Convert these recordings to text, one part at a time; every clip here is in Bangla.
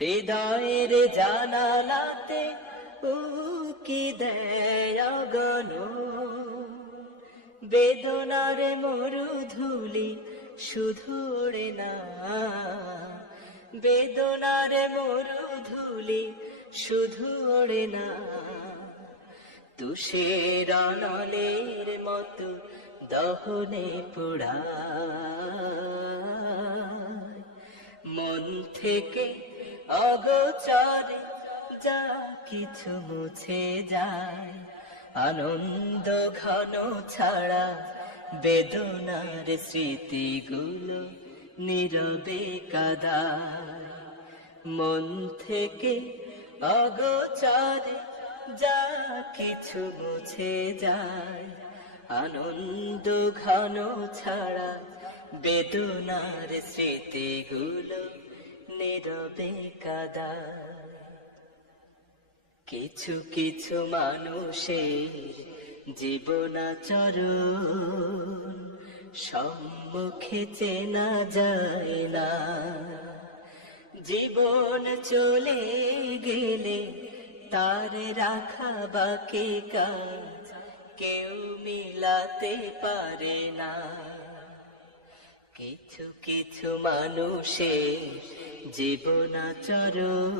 হৃদয়ের জানালাতে উকি দেয় অগণ বেদনার মরুধুলি শুধু ওড়ে না, বেদনার মরুধুলি শুধু ওড়ে না, তুষের অনলের মতো দহনে পোড়ায় মন থেকে অগোচরে যা কিছু মুছে যায়। আনন্দ ঘন ছাড়া বেদনার স্মৃতিগুলো নীরবে কাঁদায়। মন থেকে অগোচরে যা কিছু মুছে যায়। আনন্দ ঘন ছাড়া বেদনার স্মৃতিগুলো নীরবে কাঁদায়। কিছু কিছু মানুষের জীবনাচরণ সম্মুখে চেনা যায় না। জীবন চলে গেলে তার রাখা বাকি কাজ কেউ মিলাতে পারে না। কিছু কিছু মানুষের জীবনাচরণ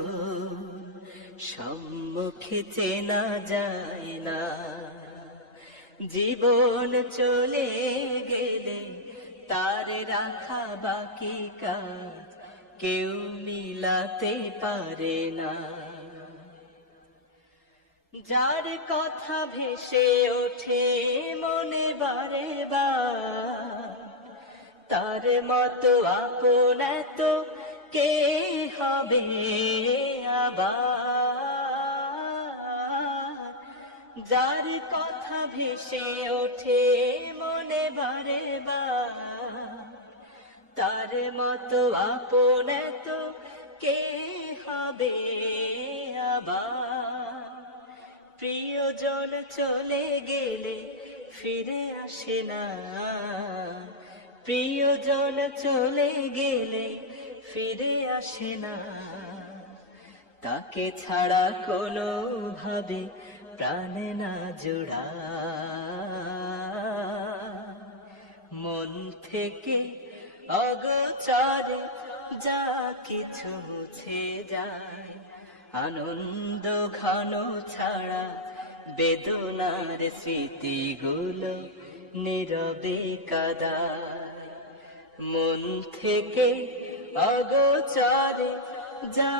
সম্মুখে চেনা যায় না। জীবন চলে গেলে তার রাখা বাকি কাজ কেউ মিলাতে পারে না। যার কথা ভেসে ওঠে মনে বারে বার, তার মতো আপন তো কে হবে আবার। যার কথা ভেসে ওঠে মনে বারে বার, তার মতো আপন তো কে হবে আবার। প্রিয়জন চলে গেলে ফিরে আসে না, প্রিয়জন চলে গেলে ফিরে আসে না। তাকে ছাড়া কোনো ভাবে প্রাণে না জোড়া। মন থেকে অগোচরে যা কিছু মুছে যায়। আনন্দ ঘন ছাড়া বেদনার স্মৃতিগুলো নীরবে কাঁদায়। মন থেকে অগোচরে যা